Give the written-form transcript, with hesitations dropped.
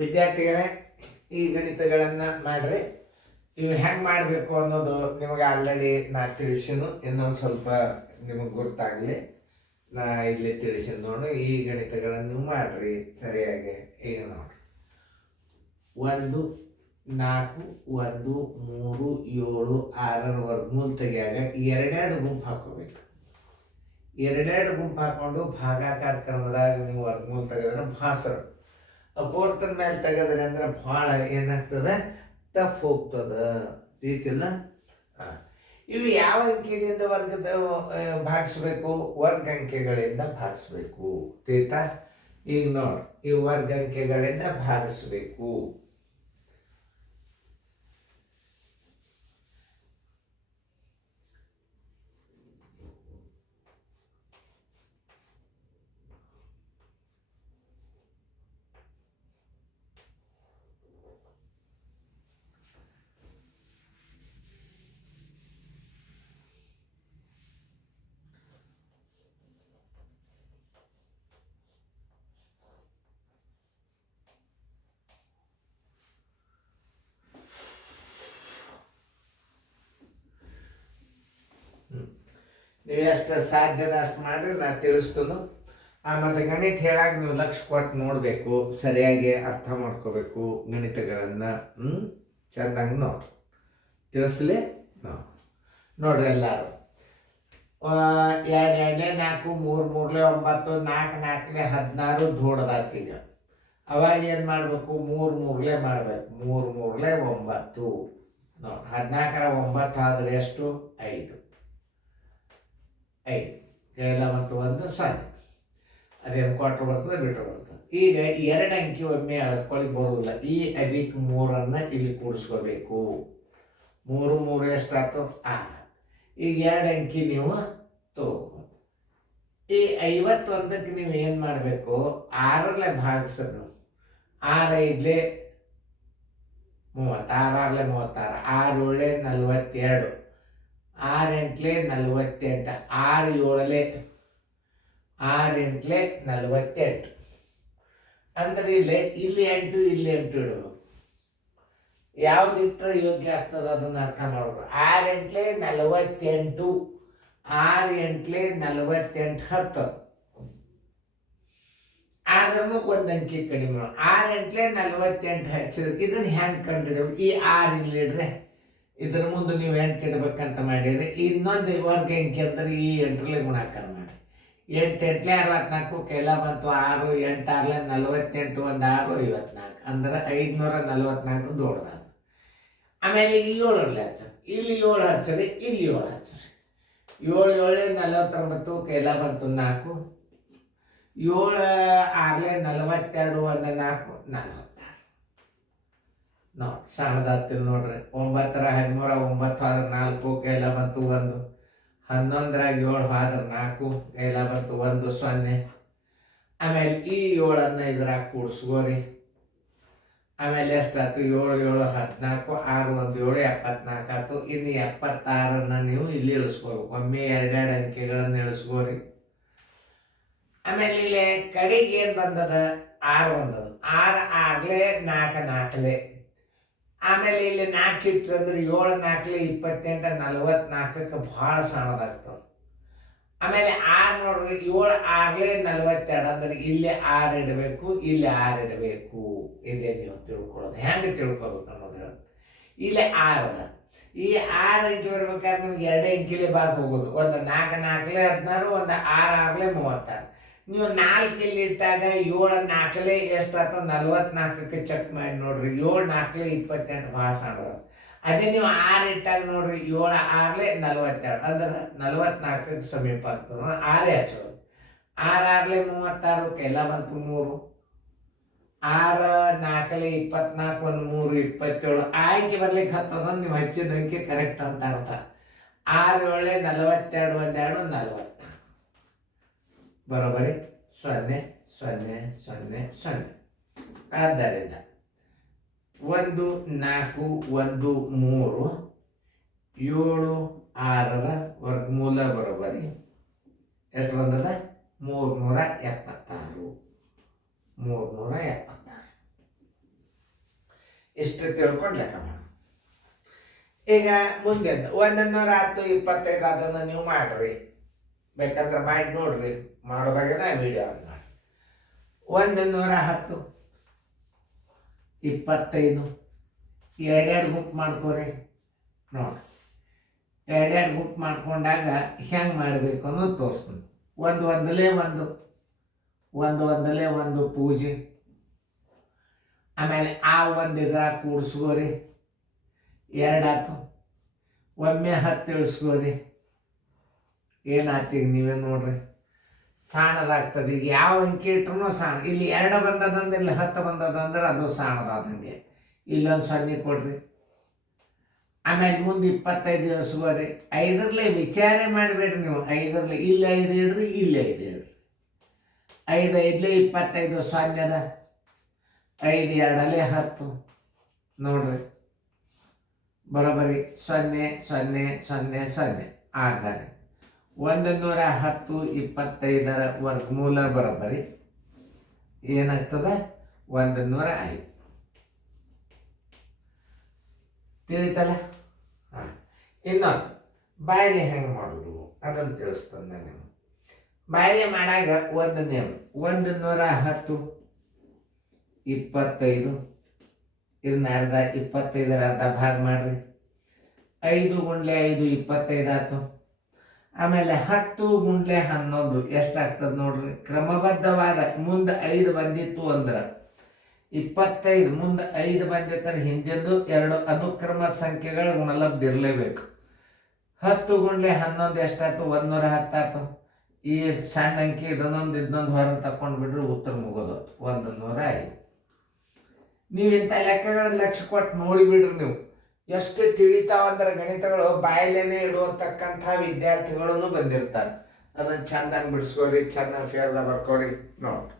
ವಿದ್ಯಾರ್ಥಿಗಳೇ, ಈ ಗಣಿತಗಳನ್ನು ಮಾಡ್ರಿ. ಇವು ಹೆಂಗೆ ಮಾಡಬೇಕು ಅನ್ನೋದು ನಿಮಗೆ ಆಲ್ರೆಡಿ ನಾ ತಿಳಿಸಿನು. ಇನ್ನೊಂದು ಸ್ವಲ್ಪ ನಿಮಗೆ ಗೊತ್ತಾಗಲಿ ನಾ ಇಲ್ಲಿ ತಿಳಿಸಿ ನೋಡಿ. ಈ ಗಣಿತಗಳನ್ನು ನೀವು ಮಾಡಿರಿ ಸರಿಯಾಗಿ. ಈಗ ನೋಡಿ, 1 4 1 3 7 6 ವರ್ಗಮೂಲ ತೆಗಿಯಾಗ ಎರಡೆರಡು ಗುಂಪು ಹಾಕೋಬೇಕು. ಎರಡೆರಡು ಗುಂಪು ಹಾಕೊಂಡು ಭಾಗಾಕಾರ ಕ್ರಮದಾಗ ನೀವು ವರ್ಗಮೂಲ ತೆಗೆದ್ರೆ ಭಾಳ ಸರ. ಅಪೂರ್ತನ ಮೇಲೆ ತೆಗೆದ್ರಿ ಅಂದ್ರೆ ಭಾಳ ಏನಾಗ್ತದೆ, ಟಫ್ ಹೋಗ್ತದೆ. ರೀತಿಲ್ಲ. ಇವು ಯಾವ ಅಂಕಿಯಿಂದ ವರ್ಗದ ಭಾಗಿಸ್ಬೇಕು? ವರ್ಗ ಅಂಕೆಗಳಿಂದ ಭಾಗಿಸ್ಬೇಕು. ತೀರ್ಥ ಈಗ ನೋಡಿ, ಈ ವರ್ಗ ಅಂಕೆಗಳಿಂದ ಭಾಗಿಸ್ಬೇಕು. ನೀವು ಎಷ್ಟು ಸಾಧ್ಯದ ಅಷ್ಟು ಮಾಡಿರಿ, ನಾನು ತಿಳಿಸ್ತೀನಿ. ಮತ್ತು ಗಣಿತ ಹೇಳಾಗ ನೀವು ಲಕ್ಷ ಕೊಟ್ಟು ನೋಡಬೇಕು, ಸರಿಯಾಗಿ ಅರ್ಥ ಮಾಡ್ಕೋಬೇಕು ಗಣಿತಗಳನ್ನು. ಚೆಂದಂಗೆ ನೋಡ್ರಿ, ತಿಳಿಸ್ಲಿ. ನೋಡ್ರಿ ಎಲ್ಲರೂ. 2 2 4 3 3 9 4 4 16 ದೊಡ್ಡದಾಯ್ತು. ಈಗ ಅವಾಗ ಏನು ಮಾಡಬೇಕು? 3 3 ಮಾಡಬೇಕು. 3 3 9 ನೋಡಿ. 14 9 ಆದರೆ ಎಷ್ಟು? 5 ಎಲ್ಲ ಮತ್ತು 1 0. ಅದೇನು ಕೊಟ್ಟರು ಬರ್ತದೆ, ಬಿಟ್ಟರು ಬರ್ತದೆ. ಈಗ 2 ಅಂಕಿ ಒಮ್ಮೆ ಅಳ್ಕೊಳ್ಳಿ ಬರೋದಿಲ್ಲ. ಈ ಅದಿಕ್ 3 ಇಲ್ಲಿ ಕೂಡಿಸ್ಕೋಬೇಕು. 3 3 ಎಷ್ಟಾಯ್ತು? 6. ಈಗ 2 ಅಂಕಿ ನೀವು ತಗೋಬೋದು. ಈ 51ಕ್ಕೆ ನೀವು ಏನು ಮಾಡಬೇಕು? 6 ಭಾಗಿಸೋದು. 6 5 30, 6 6 36, 6 7 42, 6 8 48, 6 7 6 8 48. ಅಂದ್ರೆ ಇಲ್ಲಿ 8 ಇಲ್ಲಿ 8 ಇಡಬೇಕು. ಯಾವುದಿಟ್ಟರೆ ಯೋಗ್ಯ ಆಗ್ತದೆ ಅದನ್ನು ಅರ್ಥ ಮಾಡ್ಬೇಕು. 6 8 48, 6 8 48 10. ಆದ್ರೂ ಒಂದು ಅಂಕಿ ಕಡಿಮೆ. 6 8 48 ಹಚ್ಚಿದ್ರೆ ಇದನ್ನು ಹೆಂಗೆ ಕಂಡುಹಿಡಿಬೇಕು? ಈ 6 ಇಲ್ಲಿ ಇಡ್ರೆ ಇದ್ರ ಮುಂದೆ ನೀವು 8 ಇಡ್ಬೇಕಂತ ಮಾಡಿರಿ. ಇನ್ನೊಂದು ವರ್ಗ ಅಂಕಿ ಅಂದ್ರೆ ಈ 8ರಲ್ಲಿ ಗುಣಾಕಾರ ಮಾಡಿ. 8 8 64 ಕೈಲ ಬಂತು 6, 8 6 48, 1 6 54. ಅಂದ್ರೆ 544 ದೊಡ್ಡದಾದ. ಆಮೇಲೆ ಈಗ 7ರಲ್ಲಿ ಹಚ್ಚರಿ. ಇಲ್ಲಿ 7 ಹಚ್ಚರಿ, ಇಲ್ಲಿ 7 ಹಚ್ಚರಿ. 7 7 49 ಕೈಲ ಬಂತು 4, 7 6 42, 1 4 46. ನೋಡಿ ಸಣ್ಣದಾಗ್ತಿಲ್ಲ ನೋಡ್ರಿ. 9 13 9 ಆದ್ರೆ 4 ಕೈಲ ಬಂತು 1, 11 7 ಆದ್ರೆ 4 ಕೈಲ ಬಂತು 1 0. ಆಮೇಲೆ ಈ 7 ಇದ್ರಾಗ ಕೂಡಿಸ್ಕೋರಿ. ಆಮೇಲೆ ಎಷ್ಟಾಯ್ತು? 7 7 14, 6 1 7 74 ಆಯ್ತು. ಇನ್ನು 76 ನೀವು ಇಲ್ಲಿ ಇಳಿಸ್ಕೋಬೇಕು. ಒಮ್ಮೆ 2 2 ಅಂಕೆಗಳನ್ನು ಇಳಿಸ್ಕೋರಿ. ಆಮೇಲೆ ಇಲ್ಲಿ ಕಡೆಗೆ ಏನು ಬಂದದ? 6 ಬಂದದ. 6 6 4 4. ಆಮೇಲೆ ಇಲ್ಲಿ 4 ಇಟ್ರೆ ಅಂದ್ರೆ 7 4 28 44ಕ್ಕೆ ಭಾಳ ಸಣ್ಣದಾಗ್ತದೆ. ಆಮೇಲೆ 6 ನೋಡ್ರಿ, 7 6 42 ಅಂದ್ರೆ ಇಲ್ಲಿ 6 ಇಡಬೇಕು, ಇಲ್ಲಿ 6 ಇಡಬೇಕು. ಇದೇ ನೀವು ತಿಳ್ಕೊಳ್ಳೋದು. ಹೆಂಗೆ ತಿಳ್ಕೊಬೇಕು ಅನ್ನೋದು ಹೇಳುತ್ತೆ. ಇಲ್ಲಿ 6 ಅದ. ಈ 6 ಅಂಕಿ ಬರ್ಬೇಕಾದ್ರೆ ನಿಮ್ಗೆ 2 ಅಂಕಿಲೆ ಬಾಗಿ ಹೋಗೋದು. ಒಂದು 4 4 16, ಒಂದು 6 6 36. ನೀವು 4 ಇಲ್ಲಿ ಇಟ್ಟಾಗ 7 4 ಎಷ್ಟಾಯ್ತು? 44ಕ್ಕೆ ಚೆಕ್ ಮಾಡಿ ನೋಡ್ರಿ. 7 4 28 ಭಾಳ ಸಣ್ಣದ. ಅದೇ ನೀವು 6 ಇಟ್ಟಾಗ ನೋಡ್ರಿ, 7 6 42 ಅಂದ್ರೆ 44ಕ್ಕೆ ಸಮೀಪ ಆಗ್ತದೆ. 6 ಹಚ್ಚೋದು. 6 6 36 ಕೈಲ ಬಂತು 3, 6 4 24, 1 3 27. ಆಯ್ಕೆ ಬರ್ಲಿಕ್ಕೆ ಹತ್ತದ ನೀವು ಹಚ್ಚಿದ ಅಂಕಿ ಕರೆಕ್ಟ್ ಅಂತ ಅರ್ಥ. 6 7 42, 1 2 44. ಬರೋಬರಿ 0 0 0 0. ಆದ್ದರಿಂದ 1 4 1 3 7 6 ವರ್ಗಮೂಲ ಬರೋಬರಿ ಎಷ್ಟು ಬಂದದ? 376. 376. ಇಷ್ಟು ತಿಳ್ಕೊಂಡು ಲೆಕ್ಕ ಮಾಡಿ. ಈಗ ಮುಂದೆ 110 ಅದನ್ನು ನೀವು ಮಾಡ್ರಿ, ಬೇಕಂದ್ರೆ ಮಾಡಿ ನೋಡ್ರಿ, ಮಾಡೋದಾಗಿದೆ ವಿಡಿಯೋ ಅದು ಮಾಡಿ. 110 25 ಎರಡೆರಡು ಗುಂಪು ಮಾಡ್ಕೋರಿ ನೋಡಿ. ಎರಡೆರಡು ಗುಂಪು ಮಾಡ್ಕೊಂಡಾಗ ಹೆಂಗೆ ಮಾಡಬೇಕು ಅನ್ನೋದು ತೋರಿಸ್ತೀನಿ. ಒಂದಲೇ ಒಂದು ಪೂಜೆ, ಆಮೇಲೆ ಆ ಒಂದು ಇದ್ರಾಗ ಕೂಡಿಸ್ಕೋರಿ, ಎರಡಾತು. ಒಮ್ಮೆ 10 ಇಳಿಸ್ಕೋರಿ, ಏನಾಯ್ತು ಈಗ ನೀವೇ ನೋಡ್ರಿ, ಸಾಣದಾಗ್ತದೆ. ಈಗ ಯಾವ ಅಂಕಿ ಇಟ್ರೂ ಸಾಣ. ಇಲ್ಲಿ 2 ಬಂದದಂದ್ರೆ ಇಲ್ಲಿ 10 ಬಂದದಂದ್ರೆ ಅದು ಸಾಣದಾದಂಗೆ. ಇಲ್ಲೊಂದು 0 ಕೊಡ್ರಿ, ಆಮೇಲೆ ಮುಂದೆ 25 ಇಳಿಸ್ಕೋರಿ. 5ರಲ್ಲಿ ವಿಚಾರ ಮಾಡಬೇಡ್ರಿ ನೀವು, 5ರಲ್ಲಿ ಇಲ್ಲಿ 5 ಇಡ್ರಿ, ಇಲ್ಲಿ 5 ಇಡ್ರಿ. 5 5 25 0 ಅದ, 5 2 10 ನೋಡ್ರಿ, ಬರೋಬರಿ 0 0 0 0 ಆದರೆ 110 25 ವರ್ಗಮೂಲ ಬರೋಬ್ಬರಿ ಏನಾಗ್ತದೆ 105. ತಿಳಿತಲ್ಲ? ಹಾಂ, ಇನ್ನೊಂದು ಬಾಯಲ್ಲಿ ಹೆಂಗೆ ಮಾಡೋದು ಅದನ್ನು ತಿಳಿಸ್ತಂದೆ ನಾನು. ಬಾಯಲ್ಲಿ ಮಾಡಾಗ ಒಂದು ನಿಯಮ, 110 25 ಇದನ್ನ ಅರ್ಧ, 25 ಅರ್ಧ ಭಾಗ ಮಾಡ್ರಿ. 5 × 5 25 ಆಯ್ತು. ಆಮೇಲೆ 10 × 11 ಎಷ್ಟಾಗ್ತದೆ ನೋಡ್ರಿ. ಕ್ರಮಬದ್ಧವಾದ ಮುಂದೆ 5 ಬಂದಿತ್ತು ಅಂದ್ರೆ 25, ಮುಂದೆ 5 ಬಂದಿರ್ತಾರೆ, ಹಿಂದಿಂದು 2 ಅನುಕ್ರಮ ಸಂಖ್ಯೆಗಳ ಗುಣಲಬ್ಧ ಇರಲೇಬೇಕು. 10 × 11 ಎಷ್ಟಾಯ್ತು? 110 ಆಯ್ತು. ಈ ಸಣ್ಣ ಅಂಕಿ ಇದನ್ನೊಂದು ಹೊರ ತಕೊಂಡು ಬಿಡ್ರಿ, ಉತ್ತರ ಮುಗೋದು 105. ನೀವು ಇಂಥ ಲೆಕ್ಕಗಳ ಲಕ್ಷ್ಯ ಕೊಟ್ಟು ನೋಡಿಬಿಡ್ರಿ. ನೀವು ಎಷ್ಟು ತಿಳಿತಾವಂದ್ರೆ ಗಣಿತಗಳು ಬಾಯಲ್ಲೇನೆ ಇಡುವತಕ್ಕಂಥ ವಿದ್ಯಾರ್ಥಿಗಳನ್ನು ಬಂದಿರ್ತಾರೆ. ಅದನ್ನು ಚೆಂದಾಗಿ ಬಿಡಿಸ್ಕೋರಿ, ಚೆನ್ನಾಗಿ ಫೇರ್ದಾಗ ಬರ್ಕೋರಿ ನೋಡಿ.